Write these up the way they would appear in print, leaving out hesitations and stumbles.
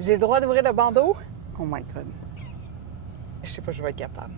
J'ai le droit d'ouvrir le bandeau? Oh my God. Je sais pas si je vais être capable.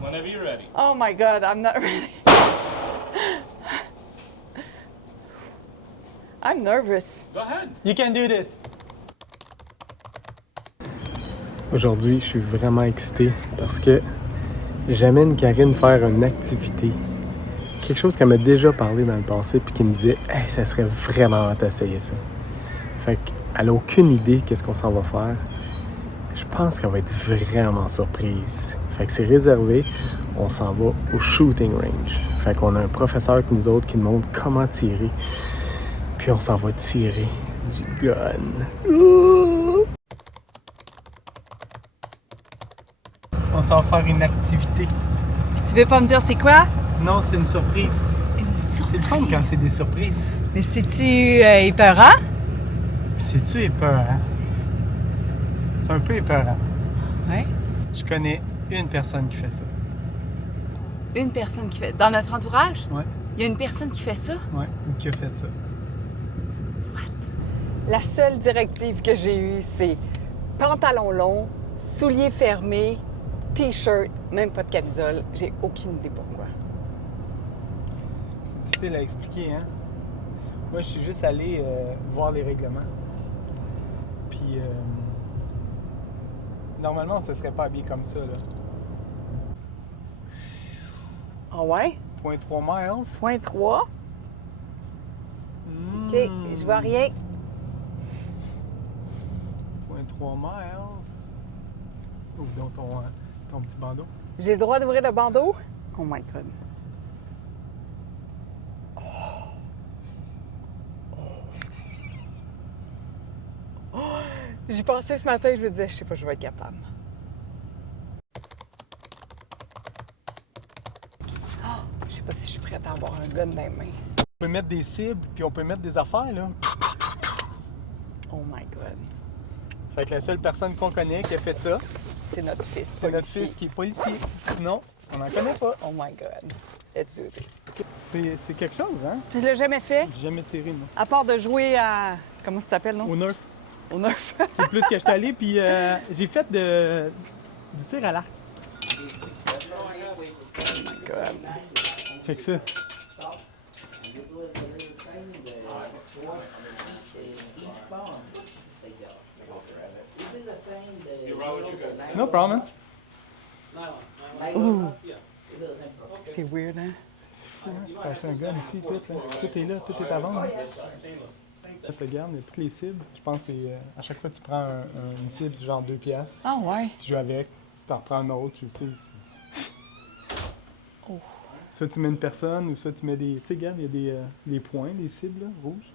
Whenever you're ready. Oh my God, I'm not ready. I'm nervous. Go ahead. You can do this. Aujourd'hui, je suis vraiment excité parce que j'amène Karine faire une activité. Quelque chose qu'elle m'a déjà parlé dans le passé puis qui me disait « Hey, ça serait vraiment hâte d'essayer ça. » Fait qu'elle a aucune idée qu'est-ce qu'on s'en va faire. Je pense qu'elle va être vraiment surprise. Fait que c'est réservé. On s'en va au shooting range. Fait qu'on a un professeur qui nous montre comment tirer. Puis on s'en va tirer du gun. Ouh! On s'en va faire une activité. Tu veux pas me dire c'est quoi? Non, c'est une surprise. C'est le fun quand c'est des surprises. Mais c'est-tu épeurant? C'est-tu épeurant? C'est un peu épeurant. Ouais. Je connais une personne qui fait ça. Une personne qui fait... Dans notre entourage? Ouais, Il y a une personne qui fait ça? ouais, ou qui a fait ça. La seule directive que j'ai eue, c'est pantalon long, souliers fermés, t-shirt, même pas de camisole. J'ai aucune idée pourquoi. C'est difficile à expliquer, hein? Moi, je suis juste allé voir les règlements. Puis, normalement, on se serait pas habillé comme ça, là. Ah ouais? 0.3 miles. Point 3. Mm. OK, je vois rien. 0.3 miles. Ouvre donc ton petit bandeau. J'ai le droit d'ouvrir le bandeau? Oh my God. J'y pensais ce matin, je me disais, je sais pas, je vais être capable. Je sais pas si je suis prête à avoir un gun dans les mains. On peut mettre des cibles, puis on peut mettre des affaires, là. Oh my God. Fait que la seule personne qu'on connaît qui a fait ça, C'est notre fils. c'est notre policier. fils qui est policier. Sinon, on n'en connaît pas. Oh my God. Let's do this. C'est quelque chose, hein? Tu l'as jamais fait? J'ai jamais tiré, moi. À part de jouer à... Comment ça s'appelle, non? Au Nerf. Au Nerf. C'est plus que je suis allé, puis j'ai fait du tir à l'arc. Oh my God. Fait que ça. No problem. C'est weird, hein? Tu peux acheter un gun ici, tout, là. Tout est là, tout est à vendre. Là. Tu regardes, il y a toutes les cibles. Je pense que à chaque fois que tu prends une cible, c'est genre 2 piastres. Ah ouais? Tu joues avec, tu t'en reprends un autre, tu sais. Oh. Soit tu mets une personne, ou soit tu mets des... Tu sais, regarde, il y a des points, des cibles, là, rouges.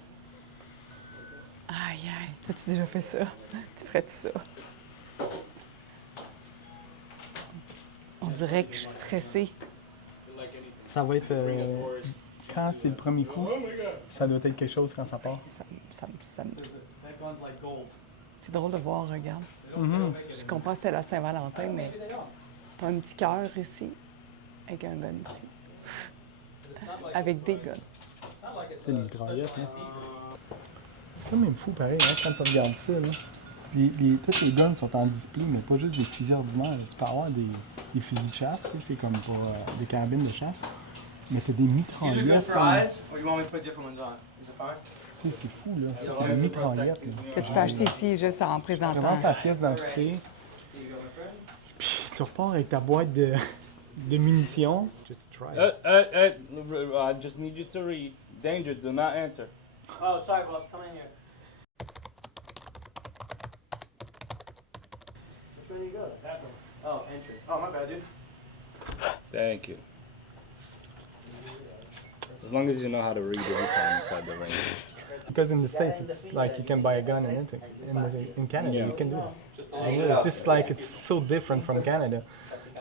Aïe, aïe. T'as-tu déjà fait ça? Tu ferais-tu ça? On dirait que je suis stressée. Ça va être... quand c'est le premier coup, ça doit être quelque chose quand ça part. C'est drôle de voir, regarde. Mm-hmm. Je comprends que c'est la Saint-Valentin, mais t'as un petit cœur ici, avec un gun ici. Avec des guns. C'est une mitraillette, là. C'est quand même fou, pareil, hein, quand tu regardes ça, là. Tous les guns sont en display, mais pas juste des fusils ordinaires. Tu peux avoir des fusils de chasse, tu sais, comme pour des carabines de chasse. Mais t'as des mitraillettes. Tu sais, c'est fou, là. C'est des mitraillettes, là. Que tu peux acheter ici juste en présentant. Vraiment ta pièce d'identité. Puis tu repars avec ta boîte de munitions. Just try it. I just need you to read. Danger, do not enter. Oh, sorry, boss. Come in here. Which way do you go? Oh, entrance. Oh, my bad, dude. Thank you. As long as you know how to read the uniform inside the ring. Because in the States, it's like you can buy a gun and anything. In Canada, Yeah. you can do this. It's just like it's so different from Canada.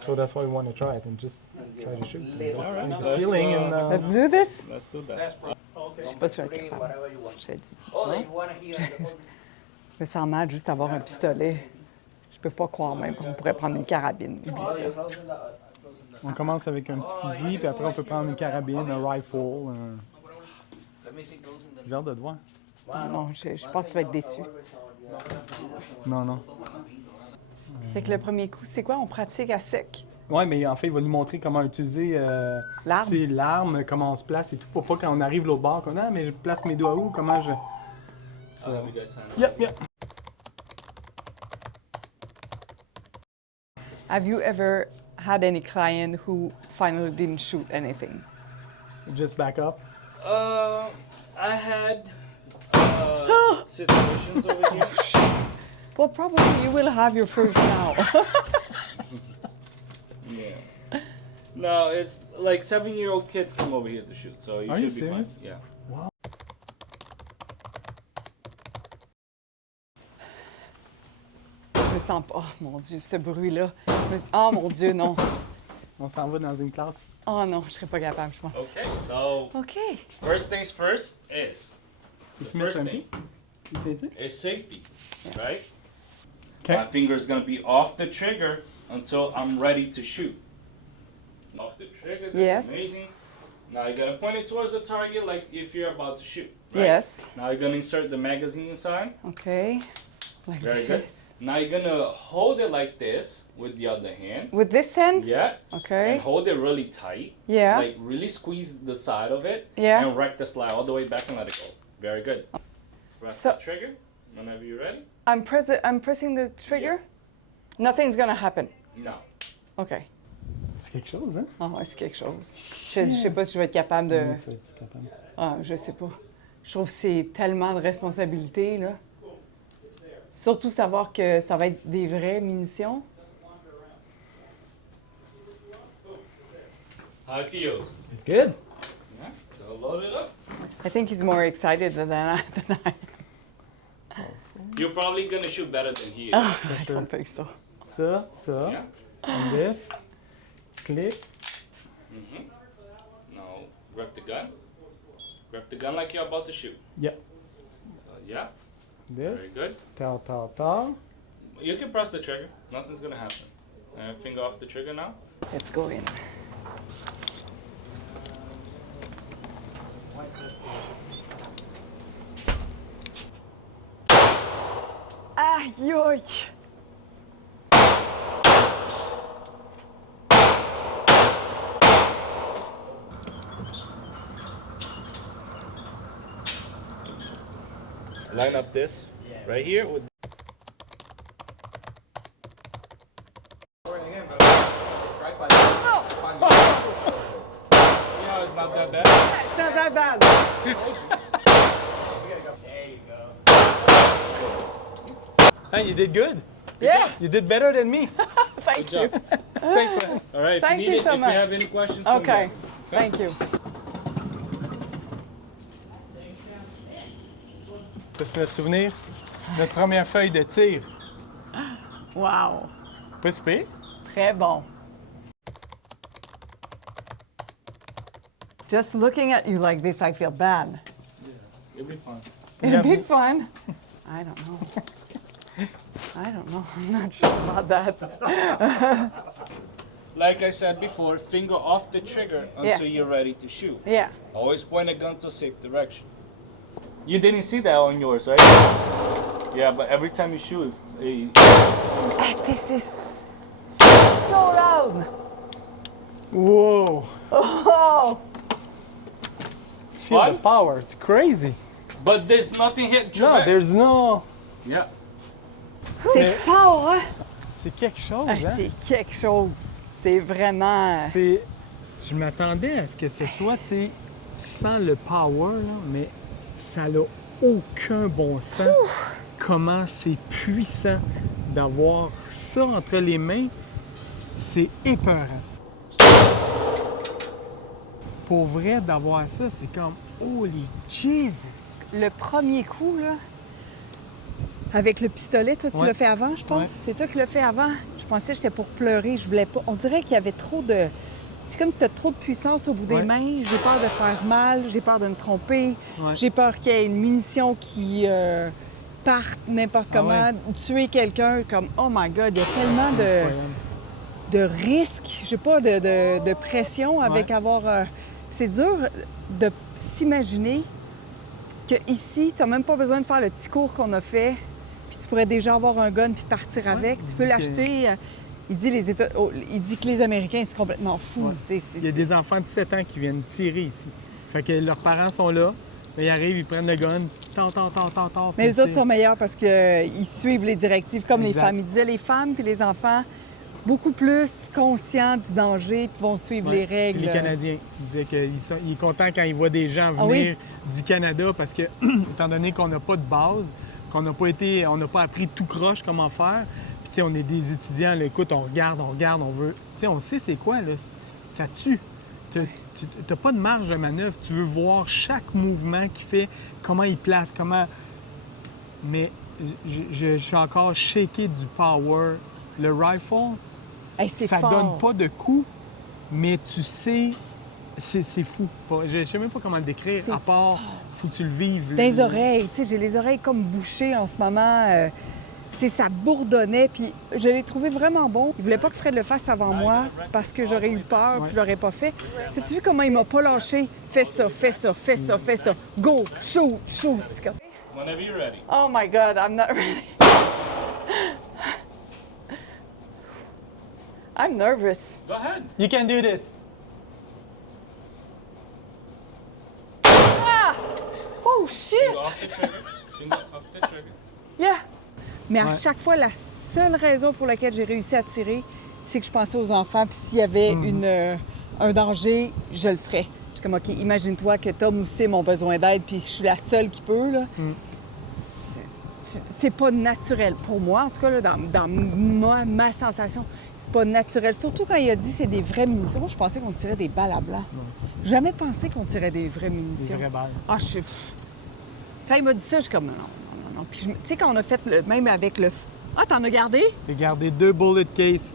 So that's why we want to try it and just try to shoot. Just Alright, the let's, feeling and Let's do this? Let's do that. Je sais pas si je vais être capable. Whatever you want. Je te dis. Oh, you want to hear the Je me sens mal juste d'avoir un pistolet. Je peux pas croire même qu'on pourrait prendre une carabine. Oublie Oh, ça. you're closing the. on commence avec un petit fusil, puis après on peut prendre une carabine, un rifle. Let me see closing the. J'ai hâte de te voir. Non, je pense que tu vas être déçu. Non, non. Fait que le premier coup, c'est quoi? On pratique à sec. Ouais, mais en fait, il va nous montrer comment utiliser L'arme. tu sais, l'arme, comment on se place et tout, pour pas quand on arrive l'autre bord, qu'on a, mais je place mes doigts où, comment je... I'll have you guys sign up. Yep, yep. Have you ever had any client who finally didn't shoot anything? Just back up. I had situations over here. Well, probably you will have your first now. Yeah. No, it's like 7-year-old kids come over here to shoot, so you Are should you be serious? fine. Yeah. Je me sens pas. Oh mon Dieu, ce bruit-là. Oh mon Dieu, non. On s'en va dans une classe. Oh non, je serais pas capable, je pense. Okay, so OK. first things first is the Tu mets first ça un thing peu? Tu sais? is safety, right? Okay. My finger is gonna be off the trigger until I'm ready to shoot. Off the trigger, that's Yes. amazing. Now you're gonna point it towards the target like if you're about to shoot. Right? Yes. Now you're gonna insert the magazine inside. OK. Like Very good. this. Now you're gonna hold it like this with the other hand. With this hand? Yeah. OK. And hold it really tight. Yeah. Like really squeeze the side of it. Yeah. And wreck the slide all the way back and let it go. Very good. Press So- the trigger whenever you're ready. I'm pressing the trigger? Nothing's gonna happen. No. OK. C'est quelque chose, hein? Ah ouais, c'est quelque chose. Je sais pas si je vais être capable de... Tu vas être capable. Ah, je sais pas. Je trouve que c'est tellement de responsabilité, là. Surtout savoir que ça va être des vraies munitions. How it feels? It's good. Yeah. So load it up. I think he's more excited than I am. You're probably gonna shoot better than he is. I don't think so. Ça, ça, Yeah. and this. Click. Now grab the gun. Grab the gun like you're about to shoot. Yeah. Yeah. Very This. good. Ta, ta, ta. You can press the trigger. Nothing's gonna happen. Finger off the trigger now. Let's go in. Aïe, aïe! Line up this right here with. Right by Yeah, it's not that bad. It's not that bad. There you go. Hey, you did good. Yeah, You did better than me. thank you. Thanks, man. All right. Thank if you you need so if much. you have any questions, come Okay, back. thank you. Ça, c'est notre souvenir. Notre première feuille de tir. Wow, Pas si pire. très bon. Just looking at you like this, I feel bad. It'll be fun. It'll be fun. I don't know. I don't know. I'm not sure about that. Like I said before, finger off the trigger until you're ready to shoot. Yeah. Always point a gun to a safe direction. You didn't see that on yours, right? Yeah, but every time you shoot, This is so loud. Whoa. Oh, Feel Fun? the power. It's crazy. but there's nothing hit. No, there's no... Yeah. c'est fort, hein? C'est quelque chose, Ah, hein? c'est quelque chose. C'est vraiment... C'est... Je m'attendais à ce que ce soit, tu sais, tu sens le power, là, mais ça n'a aucun bon sens. Comment c'est puissant d'avoir ça entre les mains. C'est épeurant. Pour vrai, d'avoir ça, c'est comme holy Jesus! Le premier coup, là, avec le pistolet, toi, tu Ouais. l'as fait avant, je pense? Ouais. C'est toi qui l'as fait avant? Je pensais que j'étais pour pleurer, je voulais pas. On dirait qu'il y avait trop de... C'est comme si tu as trop de puissance au bout des Ouais. mains. J'ai peur de faire mal, j'ai peur de me tromper, Ouais. j'ai peur qu'il y ait une munition qui parte n'importe Ah comment, ouais. tuer quelqu'un, comme « Oh my God! » Il y a tellement Incroyable. de risques, je sais pas, de pression avec Ouais. avoir... c'est dur de s'imaginer que ici, tu n'as même pas besoin de faire le petit cours qu'on a fait, puis tu pourrais déjà avoir un gun puis partir avec. Tu peux l'acheter. Il dit que les Américains, c'est complètement fou. Ouais. Il y a des enfants de 7 ans qui viennent tirer ici. Fait que leurs parents sont là, ils arrivent, ils prennent le gun, tant. Mais les autres sont meilleurs parce qu'ils suivent les directives comme Exact. les femmes. Ils disaient les femmes puis les enfants, beaucoup plus conscients du danger puis vont suivre les règles. Les Canadiens disaient qu'il est content quand il voit des gens venir oui? du Canada parce que, étant donné qu'on n'a pas de base, qu'on n'a pas appris tout croche comment faire, puis tu sais, on est des étudiants, là, écoute, on regarde, on veut... Tu sais, on sait c'est quoi, là, ça tue. Tu n'as pas de marge de manœuvre, tu veux voir chaque mouvement qu'il fait, comment il place, comment... Mais je suis encore shaké du power. Le rifle, Hey, c'est ça fort. donne pas de coup, mais tu sais, c'est fou. Je sais même pas comment le décrire, à part, faut que tu le vives. Les oreilles, tu sais, j'ai les oreilles comme bouchées en ce moment. Tu sais, ça bourdonnait, puis je l'ai trouvé vraiment bon. Il voulait pas que Fred le fasse avant moi parce que j'aurais eu peur, puis je l'aurais pas fait. Tu vu comment il m'a pas lâché? Fais ça. Go, shoot. C'est comme... Whenever you're ready. Oh my God, I'm not ready. I'm nervous. Go ahead. You can do this. Oh shit! Off the trigger. Finger off the trigger. Yeah! Mais à Ouais. chaque fois, la seule raison pour laquelle j'ai réussi à tirer, c'est que je pensais aux enfants, puis s'il y avait un danger, je le ferais. Je suis comme, OK, imagine-toi que Tom ou Sim ont besoin d'aide, puis je suis la seule qui peut, là. C'est pas naturel. Pour moi, en tout cas, là, dans ma sensation, c'est pas naturel. Surtout quand il a dit que c'est des vraies munitions. Moi, je pensais qu'on tirait des balles à blanc. Jamais pensé qu'on tirait des vraies munitions. Des vraies balles. Ah, je suis... Quand il m'a dit ça, je suis comme, non. Puis, tu sais, quand on a fait même avec le... Ah, t'en as gardé? J'ai gardé 2 bullet cases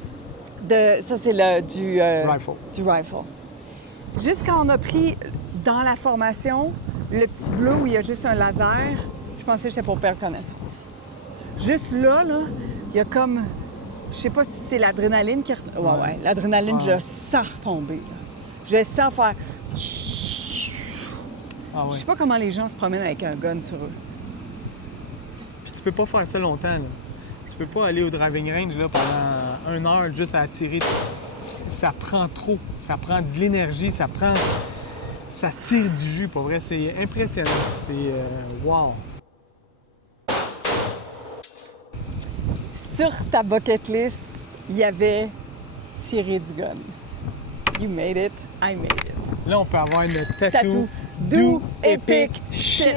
Ça, c'est du rifle. Juste quand on a pris dans la formation le petit bleu où il y a juste un laser, je pensais que j'étais pour perdre connaissance. Juste là, il y a comme... Je sais pas si c'est l'adrénaline qui... Ouais, l'adrénaline, je sens retomber. Là. Je sens faire... Ah Je ouais. sais pas comment les gens se promènent avec un gun sur eux. Puis tu peux pas faire ça longtemps, là. Tu peux pas aller au driving range là, pendant 1 heure juste à tirer. Ça prend trop. Ça prend de l'énergie, ça tire du jus, pour vrai. C'est impressionnant. C'est... wow! Sur ta bucket list, il y avait tirer du gun. You made it, I made it. Là, on peut avoir une tattoo Tattoo, do epic shit.